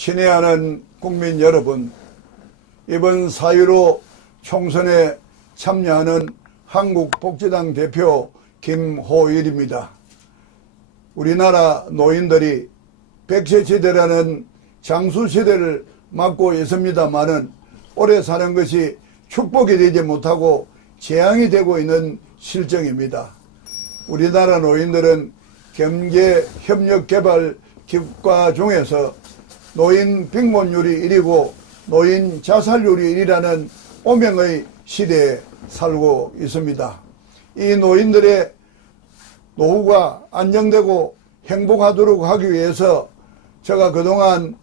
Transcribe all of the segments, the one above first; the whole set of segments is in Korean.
친애하는 국민 여러분, 이번 4.15 총선에 참여하는 한국복지당 대표 김호일입니다. 우리나라 노인들이 100세 시대라는 장수시대를 맞고 있습니다마는 오래 사는 것이 축복이 되지 못하고 재앙이 되고 있는 실정입니다. 우리나라 노인들은 경제협력개발기과 중에서 노인 빈곤율이 1위고 노인 자살률이 1위라는 오명의 시대에 살고 있습니다. 이 노인들의 노후가 안정되고 행복하도록 하기 위해서 제가 그동안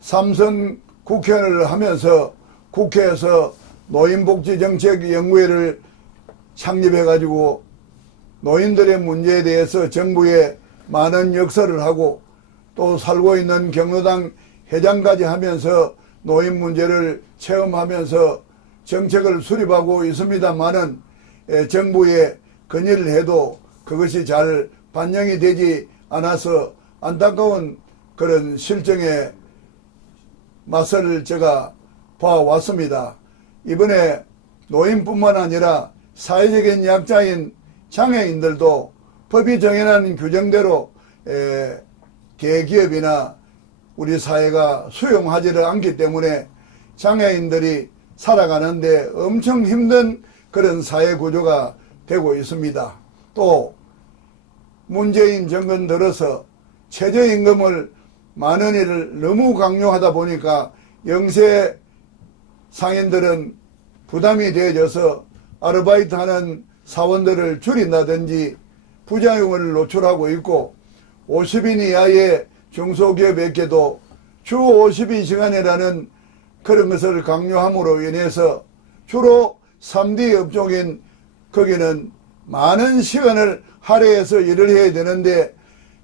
삼선 국회의원을 하면서 국회에서 노인복지정책연구회를 창립해가지고 노인들의 문제에 대해서 정부에 많은 역설을 하고 또 살고 있는 경로당 회장까지 하면서 노인 문제를 체험하면서 정책을 수립하고 있습니다만은 정부에 건의를 해도 그것이 잘 반영이 되지 않아서 안타까운 그런 실정에 맛을 제가 봐왔습니다. 이번에 노인뿐만 아니라 사회적인 약자인 장애인들도 법이 정해놓은 규정대로 대기업이나 우리 사회가 수용하지를 않기 때문에 장애인들이 살아가는데 엄청 힘든 그런 사회 구조가 되고 있습니다. 또 문재인 정권 들어서 최저임금을 10,000원을 너무 강요하다 보니까 영세 상인들은 부담이 되어져서 아르바이트하는 사원들을 줄인다든지 부작용을 노출하고 있고 50인 이하의 중소기업에게도 주 52시간이라는 그런 것을 강요함으로 인해서 주로 3D 업종인 거기는 많은 시간을 할애해서 일을 해야 되는데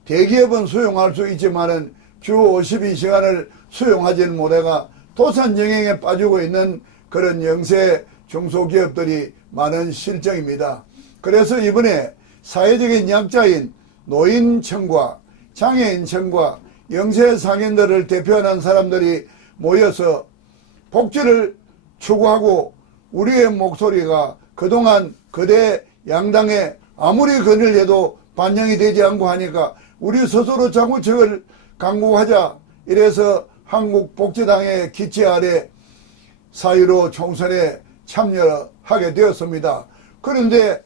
대기업은 수용할 수 있지만은 주 52시간을 수용하지는 못해가 도산정행에 빠지고 있는 그런 영세 중소기업들이 많은 실정입니다. 그래서 이번에 사회적인 약자인 노인청과 장애인청과 영세 상인들을 대표하는 사람들이 모여서 복지를 추구하고 우리의 목소리가 그동안 거대 양당에 아무리 건의를 해도 반영이 되지 않고 하니까 우리 스스로 자구책을 강구하자 이래서 한국복지당의 기치 아래 4.15 총선에 참여하게 되었습니다. 그런데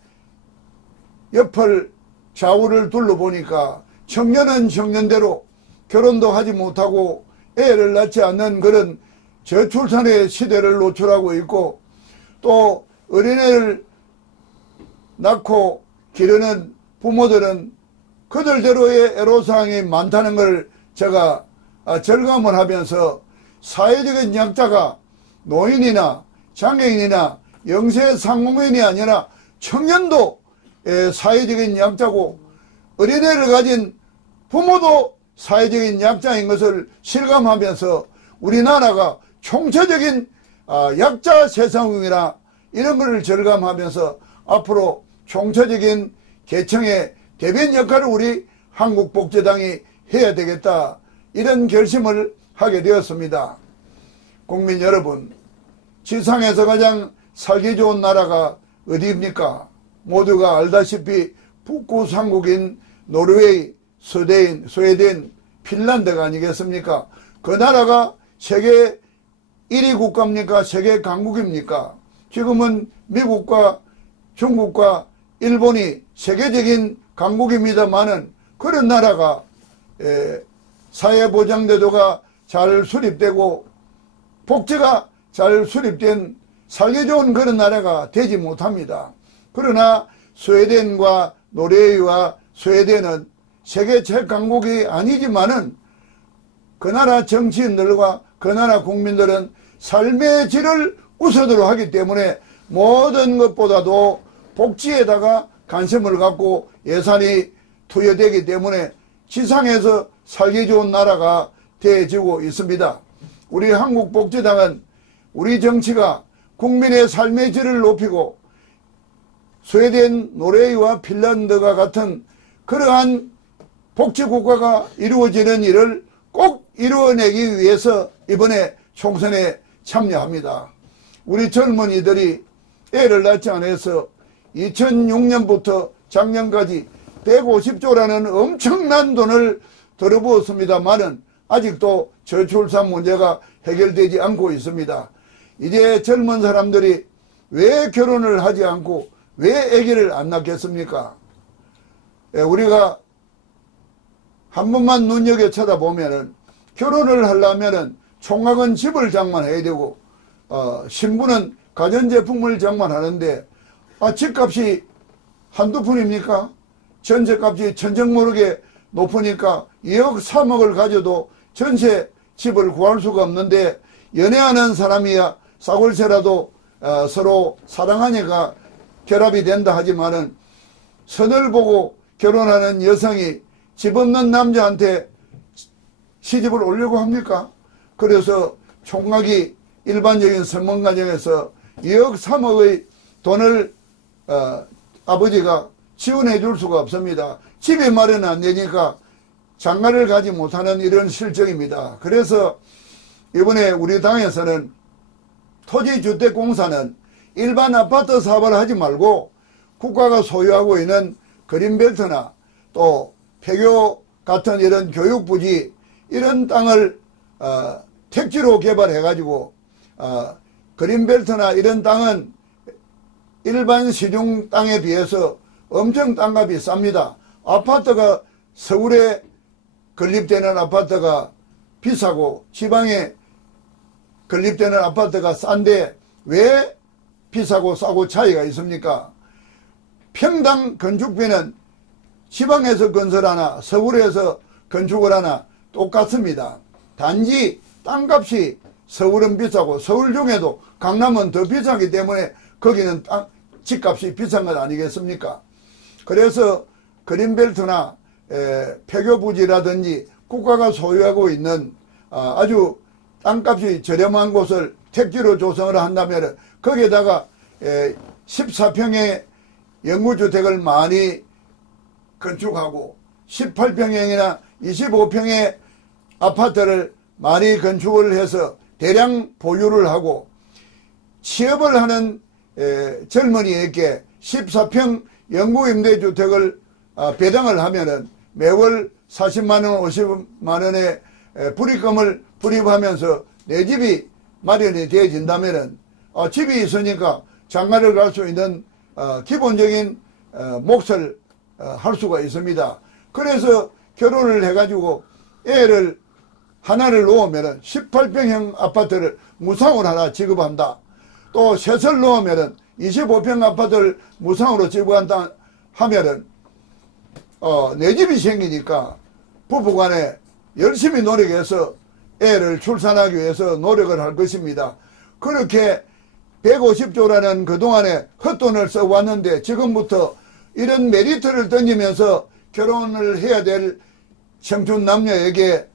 옆을 좌우를 둘러보니까 청년은 청년대로 결혼도 하지 못하고 애를 낳지 않는 그런 저출산의 시대를 노출하고 있고 또 어린애를 낳고 기르는 부모들은 그들대로의 애로사항이 많다는 걸 제가 절감을 하면서 사회적인 약자가 노인이나 장애인이나 영세 상공인이 아니라 청년도 사회적인 약자고 어린애를 가진 부모도 사회적인 약자인 것을 실감하면서 우리나라가 총체적인 약자 세상이나 이런 것을 절감하면서 앞으로 총체적인 계층의 대변 역할을 우리 한국복지당이 해야 되겠다 이런 결심을 하게 되었습니다. 국민 여러분, 지상에서 가장 살기 좋은 나라가 어디입니까? 모두가 알다시피 북구 삼국인 노르웨이, 스웨덴, 핀란드가 아니겠습니까? 그 나라가 세계 1위 국가입니까? 세계 강국입니까? 지금은 미국과 중국과 일본이 세계적인 강국입니다만은 그런 나라가 사회보장제도가 잘 수립되고 복지가 잘 수립된 살기 좋은 그런 나라가 되지 못합니다. 그러나 스웨덴과 노르웨이와 스웨덴은 세계 최강국이 아니지만은 그 나라 정치인들과 그 나라 국민들은 삶의 질을 우선으로 하기 때문에 모든 것보다도 복지에다가 관심을 갖고 예산이 투여되기 때문에 지상에서 살기 좋은 나라가 되어지고 있습니다. 우리 한국복지당은 우리 정치가 국민의 삶의 질을 높이고 스웨덴, 노르웨이와 핀란드가 같은 그러한 복지국가가 이루어지는 일을 꼭 이루어내기 위해서 이번에 총선에 참여합니다. 우리 젊은이들이 애를 낳지 않아서 2006년부터 작년까지 150조라는 엄청난 돈을 들어부었습니다만은 아직도 저출산 문제가 해결되지 않고 있습니다. 이제 젊은 사람들이 왜 결혼을 하지 않고 왜 아기를 안 낳겠습니까? 우리가 한 번만 눈여겨 쳐다보면은 결혼을 하려면은 총각은 집을 장만해야 되고 신부는 가전제품을 장만하는데 집값이 한두 푼입니까? 전세값이 천정모르게 높으니까 2억 3억을 가져도 전세 집을 구할 수가 없는데 연애하는 사람이야 싸굴세라도 서로 사랑하니까 결합이 된다 하지만은 선을 보고 결혼하는 여성이 집 없는 남자한테 시집을 오려고 합니까? 그래서 총각이 일반적인 선문가정에서 2억 3억의 돈을 아버지가 지원해 줄 수가 없습니다. 집이 마련 안 되니까 장가를 가지 못하는 이런 실정입니다. 그래서 이번에 우리 당에서는 토지주택공사는 일반 아파트 사업을 하지 말고 국가가 소유하고 있는 그린벨트나 또 폐교 같은 이런 교육부지 이런 땅을 택지로 개발해 가지고 그린벨트나 이런 땅은 일반 시중 땅에 비해서 엄청 땅값이 쌉니다. 아파트가 서울에 건립되는 아파트가 비싸고 지방에 건립되는 아파트가 싼데 왜 비싸고 싸고 차이가 있습니까? 평당 건축비는 지방에서 건설하나 서울에서 건축을 하나 똑같습니다. 단지 땅값이 서울은 비싸고 서울 중에도 강남은 더 비싸기 때문에 거기는 집값이 비싼 것 아니겠습니까? 그래서 그린벨트나 폐교부지라든지 국가가 소유하고 있는 아주 땅값이 저렴한 곳을 택지로 조성을 한다면 거기에다가 14평의 영구주택을 많이 건축하고 18평형이나 25평의 아파트를 많이 건축을 해서 대량 보유를 하고 취업을 하는 젊은이에게 14평 영구임대주택을 배당을 하면은 매월 40만원, 50만원의 불입금을 불입하면서 내 집이 마련이 되어진다면은 집이 있으니까 장가를 갈 수 있는 기본적인 몫을 할 수가 있습니다. 그래서 결혼을 해가지고 애를 하나를 놓으면은 18평형 아파트를 무상으로 하나 지급한다. 또 셋을 놓으면은 25평 아파트를 무상으로 지급한다 하면은 내 집이 생기니까 부부간에 열심히 노력해서 애를 출산하기 위해서 노력을 할 것입니다. 그렇게 150조라는 그동안에 헛돈을 써왔는데 지금부터 이런 메리트를 던지면서 결혼을 해야 될 청춘 남녀에게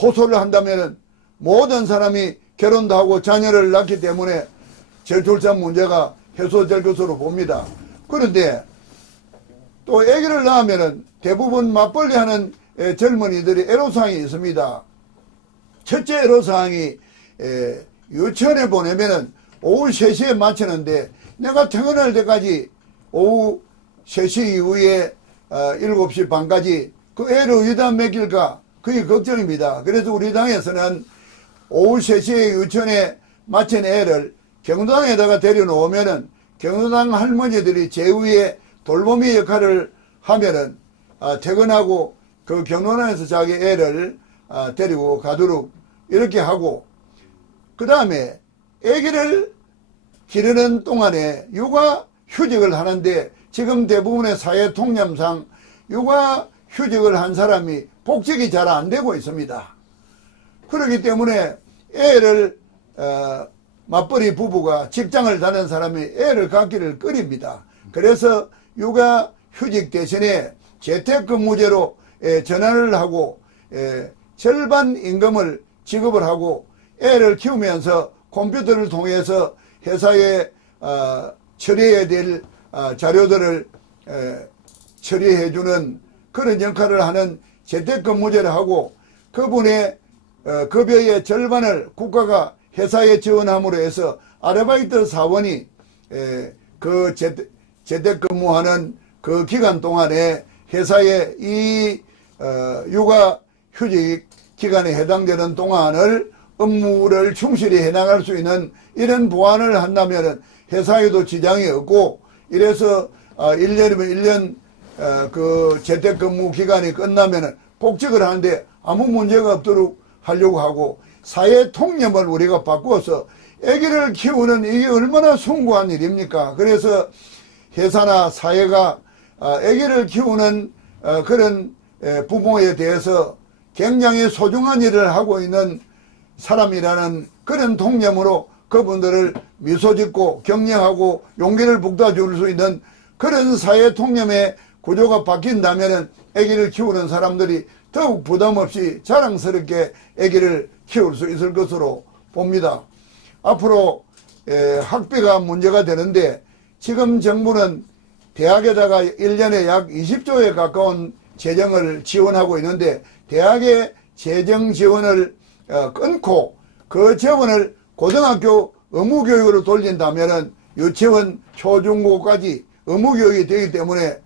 호소를 한다면 모든 사람이 결혼도 하고 자녀를 낳기 때문에 저출산 문제가 해소될 것으로 봅니다. 그런데 또 아기를 낳으면 대부분 맞벌이하는 젊은이들이 애로사항이 있습니다. 첫째 애로사항이 유치원에 보내면은 오후 3시에 마치는데 내가 퇴근할 때까지 오후 3시 이후에 7시 반까지 그 애를 어디다 맡길까 그게 걱정입니다. 그래서 우리 당에서는 오후 3시에 유치원에 마친 애를 경로당에다가 데려놓으면은 경로당 할머니들이 제후에 돌보미 역할을 하면은 퇴근하고 그 경로당에서 자기 애를 데리고 가도록 이렇게 하고 그 다음에 아기를 기르는 동안에 육아 휴직을 하는데 지금 대부분의 사회 통념상 육아 휴직을 한 사람이 복직이 잘 안 되고 있습니다. 그렇기 때문에 애를 맞벌이 부부가 직장을 다니는 사람이 애를 갖기를 꺼립니다. 그래서 육아 휴직 대신에 재택근무제로 전환을 하고 절반 임금을 지급을 하고 애를 키우면서 컴퓨터를 통해서 회사에 처리해야 될 자료들을 처리해주는 그런 역할을 하는 재택근무제를 하고 그분의 급여의 절반을 국가가 회사에 지원함으로 해서 아르바이트 사원이 그 재택근무하는 그 기간 동안에 회사에 이 육아휴직 기간에 해당되는 동안을 업무를 충실히 해나갈 수 있는 이런 보완을 한다면 회사에도 지장이 없고, 이래서 1년이면 1년 그 재택근무 기간이 끝나면 복직을 하는데 아무 문제가 없도록 하려고 하고, 사회 통념을 우리가 바꾸어서 아기를 키우는 이게 얼마나 숭고한 일입니까? 그래서 회사나 사회가 아기를 키우는 그런 부모에 대해서 굉장히 소중한 일을 하고 있는 사람이라는 그런 통념으로 그분들을 미소 짓고 격려하고 용기를 북돋아줄 수 있는 그런 사회 통념의 구조가 바뀐다면 아기를 키우는 사람들이 더욱 부담 없이 자랑스럽게 아기를 키울 수 있을 것으로 봅니다. 앞으로 학비가 문제가 되는데, 지금 정부는 대학에다가 1년에 약 20조에 가까운 재정을 지원하고 있는데, 대학의 재정 지원을 끊고 그 재원을 고등학교 의무교육으로 돌린다면 유치원, 초중고까지 의무교육이 되기 때문에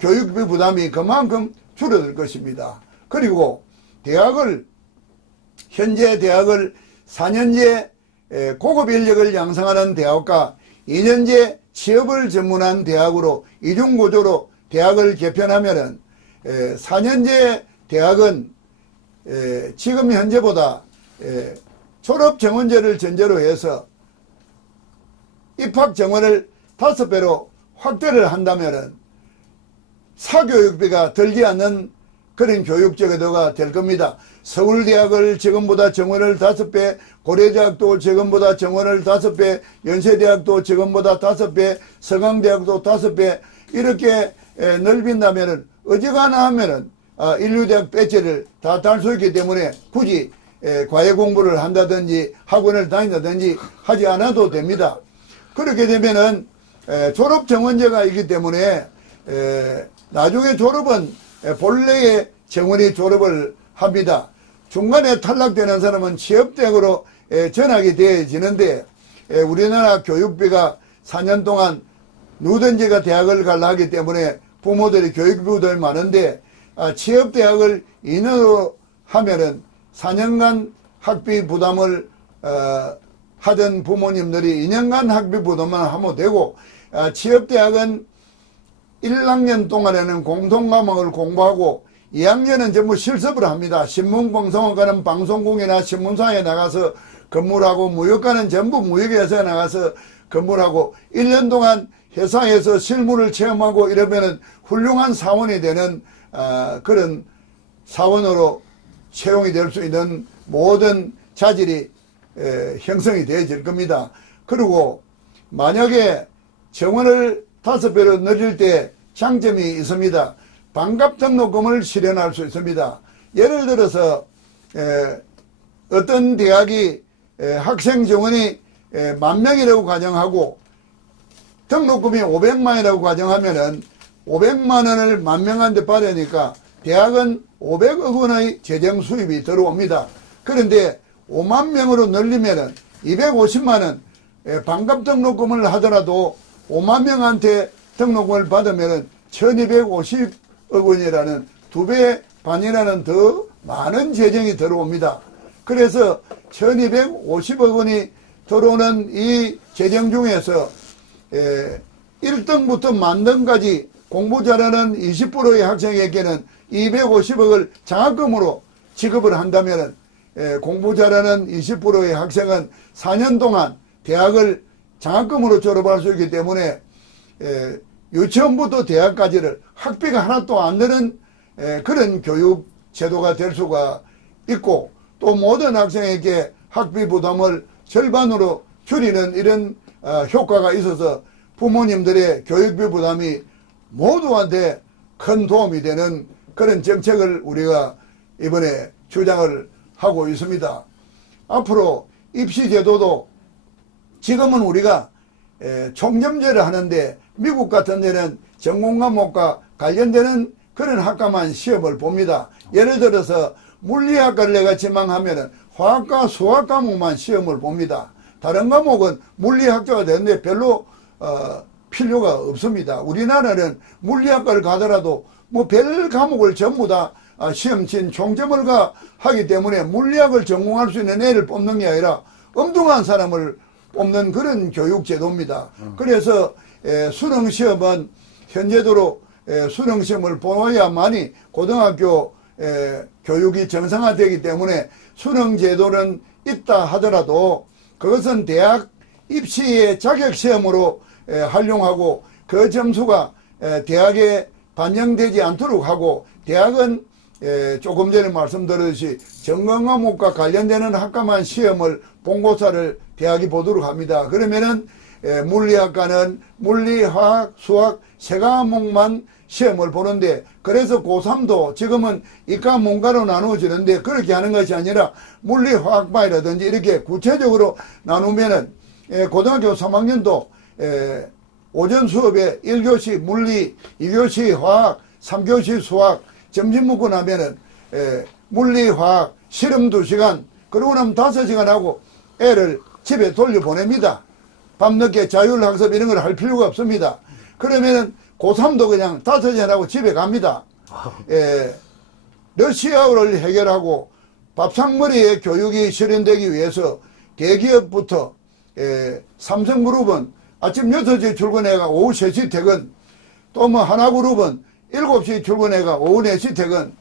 교육비 부담이 그만큼 줄어들 것입니다. 그리고 현재 대학을 4년제 고급 인력을 양성하는 대학과 2년제 취업을 전문한 대학으로 이중구조로 대학을 개편하면은 4년제 대학은 지금 현재보다 졸업 정원제를 전제로 해서 입학 정원을 5배로 확대를 한다면은 사교육비가 들지 않는 그런 교육 제도가 될 겁니다. 서울대학을 지금보다 정원을 5배, 고려대학도 지금보다 정원을 5배, 연세대학도 지금보다 5배, 서강대학도 5배 이렇게 넓힌다면은 어지간하 하면은 인류대학 배지를 다 달 수 있기 때문에 굳이 과외 공부를 한다든지 학원을 다닌다든지 하지 않아도 됩니다. 그렇게 되면은 졸업 정원제가 있기 때문에 나중에 졸업은 본래의 정원이 졸업을 합니다. 중간에 탈락되는 사람은 취업대학으로 전학이 되어지는데, 우리나라 교육비가 4년 동안 누구든지가 대학을 가려 하기 때문에 부모들이 교육비 부담이 많은데, 취업대학을 2년으로 하면은 4년간 학비 부담을 하던 부모님들이 2년간 학비 부담만 하면 되고, 취업대학은 1학년 동안에는 공통과목을 공부하고 2학년은 전부 실습을 합니다. 신문방송학과는 방송국이나 신문사에 나가서 근무를 하고, 무역과는 전부 무역회사에 나가서 근무를 하고, 1년 동안 회사에서 실무를 체험하고 이러면은 훌륭한 사원이 되는 그런 사원으로 채용이 될 수 있는 모든 자질이 형성이 되어질 겁니다. 그리고 만약에 정원을 5배로 늘릴 때 장점이 있습니다. 반값 등록금을 실현할 수 있습니다. 예를 들어서 어떤 대학이 학생 정원이 10,000명이라고 가정하고 등록금이 500만이라고 가정하면은 500만 원을 10,000명한테 받으니까 대학은 500억 원의 재정 수입이 들어옵니다. 그런데 5만 명으로 늘리면은 250만 원 반값 등록금을 하더라도 5만 명한테 등록금을 받으면은 1250억 원이라는 2배 반이라는 더 많은 재정이 들어옵니다. 그래서 1250억 원이 들어오는 이 재정 중에서 1등부터 만등까지 공부 잘하는 20%의 학생에게는 250억을 장학금으로 지급을 한다면 공부 잘하는 20%의 학생은 4년 동안 대학을 장학금으로 졸업할 수 있기 때문에 유치원부터 대학까지를 학비가 하나도 안 드는 그런 교육 제도가 될 수가 있고, 또 모든 학생에게 학비 부담을 절반으로 줄이는 이런 효과가 있어서 부모님들의 교육비 부담이 모두한테 큰 도움이 되는 그런 정책을 우리가 이번에 주장을 하고 있습니다. 앞으로 입시제도도 지금은 우리가 총점제를 하는데 미국 같은 데는 전공 과목과 관련되는 그런 학과만 시험을 봅니다. 예를 들어서 물리학과를 내가 지망하면은 화학과 수학 과목만 시험을 봅니다. 다른 과목은 물리학자가 되는데 별로 필요가 없습니다. 우리나라는 물리학과를 가더라도 뭐 별 과목을 전부 다 시험 친 총점을 하기 때문에 물리학을 전공할 수 있는 애를 뽑는 게 아니라 엉뚱한 사람을 뽑는 그런 교육 제도입니다. 그래서 수능시험은 현재대로 수능시험을 보아야만이 고등학교 교육이 정상화되기 때문에 수능제도는 있다 하더라도 그것은 대학 입시의 자격시험으로 활용하고 그 점수가 대학에 반영되지 않도록 하고 대학은 조금 전에 말씀드렸듯이 전공과목과 관련되는 학과만 시험을 본고사를 대학이 보도록 합니다. 그러면은 물리학과는 물리, 화학, 수학 세 과목만 시험을 보는데 그래서 고3도 지금은 이과 문과로 나누어지는데 그렇게 하는 것이 아니라 물리, 화학과라든지 이렇게 구체적으로 나누면은 고등학교 3학년도 오전 수업에 1교시 물리, 2교시 화학, 3교시 수학 점심 먹고 나면은 물리, 화학 실험 2시간 그러고 나면 5시간 하고 애를 집에 돌려보냅니다. 밤늦게 자율학습 이런 걸 할 필요가 없습니다. 그러면은 고3도 그냥 5시간 하고 집에 갑니다. 러시아어를 해결하고 밥상머리의 교육이 실현되기 위해서 대기업부터 삼성그룹은 아침 6시 출근해가 오후 3시 퇴근, 또 뭐 하나그룹은 7시 출근해가 오후 4시 퇴근,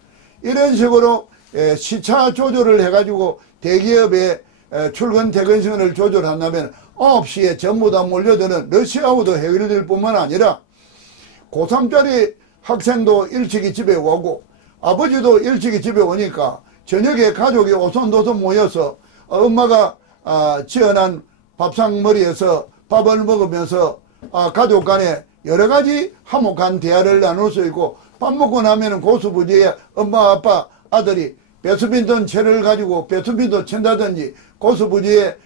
이런 식으로 시차 조절을 해가지고 대기업의 출근 퇴근 시간을 조절한다면 9시에 전부 다 몰려드는 러시아어도 해결될 뿐만 아니라 고3짜리 학생도 일찍이 집에 오고 아버지도 일찍이 집에 오니까 저녁에 가족이 오손도손 모여서 엄마가 지어난 밥상머리에서 밥을 먹으면서 가족 간에 여러 가지 화목한 대화를 나눌 수 있고 밥 먹고 나면은 고수부지에 엄마 아빠 아들이 배수빈돈 채를 가지고 배수빈도 친다든지 고수부지에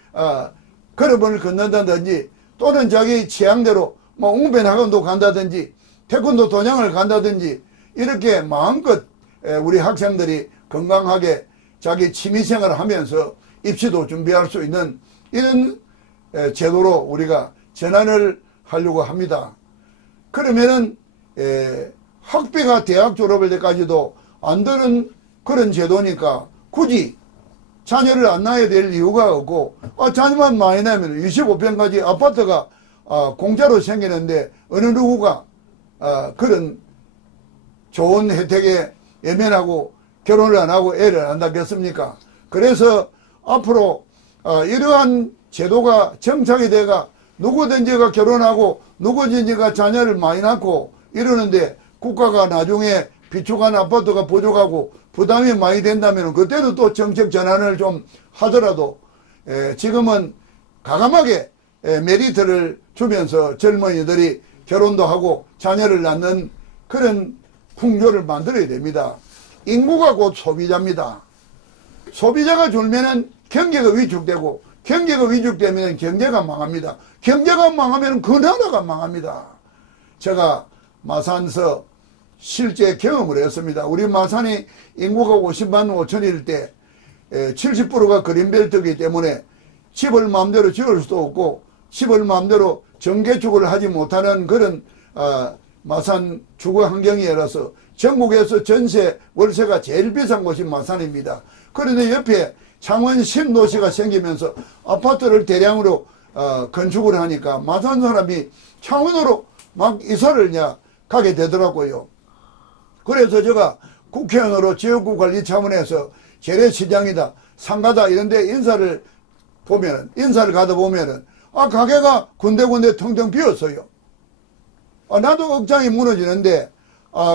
걸음을 걷는다든지 또는 자기 취향대로 뭐 웅변학원도 간다든지 태권도 도장을 간다든지 이렇게 마음껏 우리 학생들이 건강하게 자기 취미생활을 하면서 입시도 준비할 수 있는 이런 제도로 우리가 전환을 하려고 합니다. 그러면은 학비가 대학 졸업할 때까지도 안 드는 그런 제도니까 굳이 자녀를 안 낳아야 될 이유가 없고 자녀만 많이 낳으면 25평까지 아파트가 공짜로 생기는데 어느 누구가 그런 좋은 혜택에 예면하고 결혼을 안 하고 애를 안 낳겠습니까? 그래서 앞으로 이러한 제도가 정착이 돼가 누구든지가 결혼하고 누구든지가 자녀를 많이 낳고 이러는데 국가가 나중에 비축한 아파트가 부족하고 부담이 많이 된다면 그때도 또 정책 전환을 좀 하더라도 지금은 가감하게 메리트를 주면서 젊은이들이 결혼도 하고 자녀를 낳는 그런 풍조를 만들어야 됩니다. 인구가 곧 소비자입니다. 소비자가 줄면은 경제가 위축되고 경제가 위축되면 경제가 망합니다. 경제가 망하면 그 나라가 망합니다. 제가 마산서 실제 경험을 했습니다. 우리 마산이 인구가 50만 5천일 때 70%가 그린벨트이기 때문에 집을 마음대로 지을 수도 없고 집을 마음대로 정개축을 하지 못하는 그런 마산 주거 환경이라서 전국에서 전세 월세가 제일 비싼 곳이 마산입니다. 그런데 옆에 창원 신도시가 생기면서 아파트를 대량으로 건축을 하니까 마산 사람이 창원으로 막 이사를 가게 되더라고요. 그래서 제가 국회의원으로 지역구 관리 차원에서 재래시장이다 상가다 이런데 인사를 가다 보면은 가게가 군데군데 텅텅 비었어요. 나도 억장이 무너지는데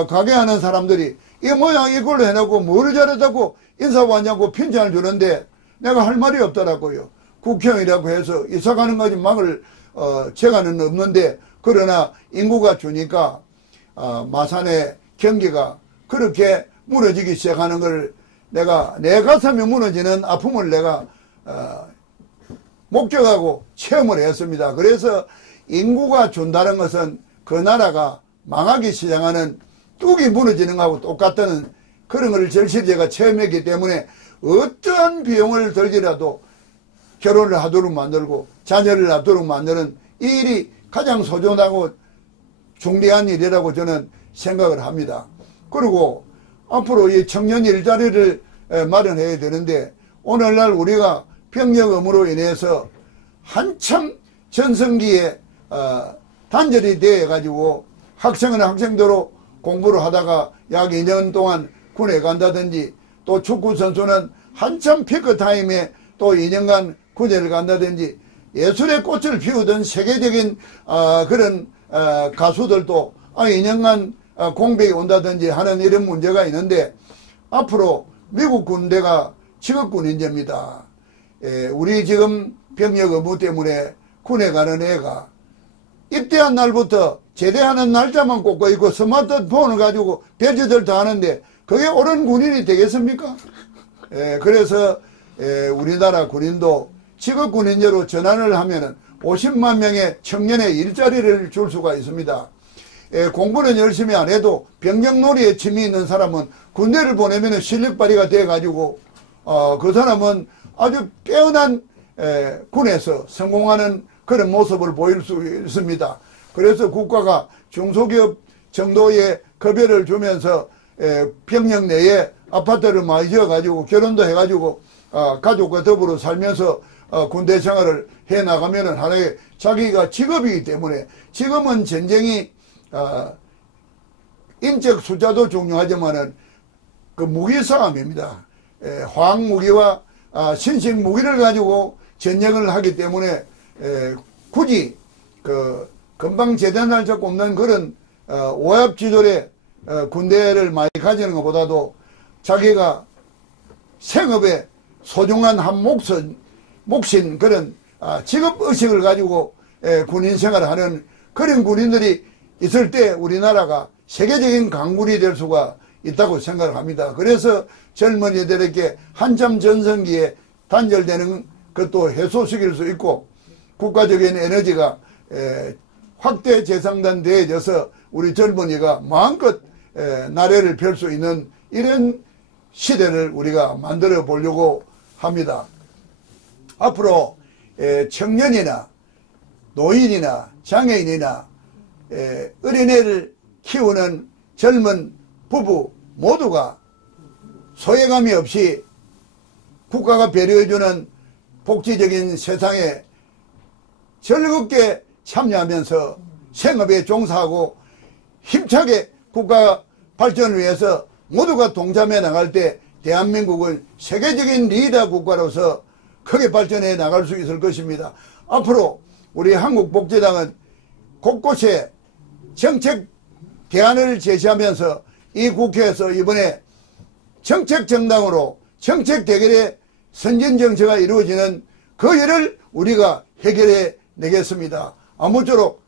가게 하는 사람들이 이 모양 이걸로 해놓고 뭘 잘했다고 인사도 하냐고 핀잔을 주는데 내가 할 말이 없더라고요. 국회의원이라고 해서 이사 가는 거지 막을 재가는 없는데 그러나 인구가 주니까 마산의 경기가 그렇게 무너지기 시작하는 걸 내가 내 가슴이 무너지는 아픔을 내가 목격하고 체험을 했습니다. 그래서 인구가 준다는 것은 그 나라가 망하기 시작하는 뚝이 무너지는 것하고 똑같다는 그런 걸 절실히 제가 체험했기 때문에 어떠한 비용을 들지라도 결혼을 하도록 만들고 자녀를 낳도록 만드는 이 일이 가장 소중하고 중대한 일이라고 저는 생각을 합니다. 그리고 앞으로 이 청년 일자리를 마련해야 되는데 오늘날 우리가 병역음으로 인해서 한참 전성기에 단절이 되어 가지고 학생은 학생대로 공부를 하다가 약 2년 동안 군에 간다든지 또 축구 선수는 한참 피크타임에 또 2년간 군대를 간다든지 예술의 꽃을 피우던 세계적인 그런 가수들도 2년간 공백이 온다든지 하는 이런 문제가 있는데 앞으로 미국 군대가 직업군인제입니다. 우리 지금 병역 의무 때문에 군에 가는 애가 입대한 날부터 제대하는 날짜만 꽂고 있고 스마트폰을 가지고 별짓을 다 하는데 그게 옳은 군인이 되겠습니까? 그래서 우리나라 군인도 직업군인제로 전환을 하면은 50만 명의 청년의 일자리를 줄 수가 있습니다. 공부는 열심히 안 해도 병력놀이에 취미 있는 사람은 군대를 보내면 실력 발휘가 돼 가지고 그 사람은 아주 깨어난 군에서 성공하는 그런 모습을 보일 수 있습니다. 그래서 국가가 중소기업 정도의 급여를 주면서 병력 내에 아파트를 많이 지어 가지고 결혼도 해 가지고 가족과 더불어 살면서 군대 생활을 해 나가면은 하나의 자기가 직업이기 때문에 지금은 전쟁이 인적 숫자도 중요하지만은 그 무기 싸움입니다. 화학 무기와 신식 무기를 가지고 전쟁을 하기 때문에 굳이 그 금방 제대할 적 없는 그런 오합지졸의 군대를 많이 가지는 것보다도 자기가 생업에 소중한 한 몫인 그런 직업의식을 가지고 군인 생활을 하는 그런 군인들이 있을 때 우리나라가 세계적인 강군이 될 수가 있다고 생각을 합니다. 그래서 젊은이들에게 한참 전성기에 단절되는 것도 해소시킬 수 있고 국가적인 에너지가 확대 재생산되어져서 우리 젊은이가 마음껏 나래를 펼 수 있는 이런 시대를 우리가 만들어 보려고 합니다. 앞으로 청년이나 노인이나 장애인이나 어린애를 키우는 젊은 부부 모두가 소외감이 없이 국가가 배려해주는 복지적인 세상에 즐겁게 참여하면서 생업에 종사하고 힘차게 국가 발전을 위해서 모두가 동참해 나갈 때 대한민국은 세계적인 리더 국가로서 크게 발전해 나갈 수 있을 것입니다. 앞으로 우리 한국복지당은 곳곳에 정책 대안을 제시하면서 이 국회에서 이번에 정책 정당으로 정책 대결의 선진 정치가 이루어지는 그 일을 우리가 해결해 내겠습니다. 아무쪼록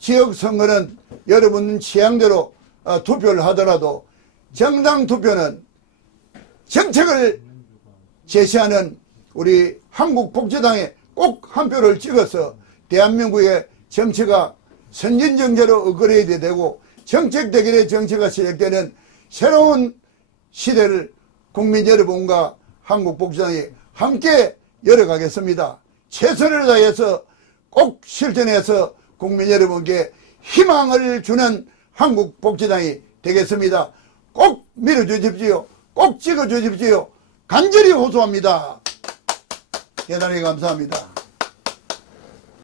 지역선거는 여러분 취향대로 투표를 하더라도 정당 투표는 정책을 제시하는 우리 한국복지당에 꼭 한 표를 찍어서 대한민국의 정치가 선진정제로 업그레이드 되고 정책 대결의 정치가 시작되는 새로운 시대를 국민 여러분과 한국복지당이 함께 열어가겠습니다. 최선을 다해서 꼭 실천해서 국민 여러분께 희망을 주는 한국복지당이 되겠습니다. 꼭 밀어주십시오. 꼭 찍어주십시오. 간절히 호소합니다. 대단히 감사합니다.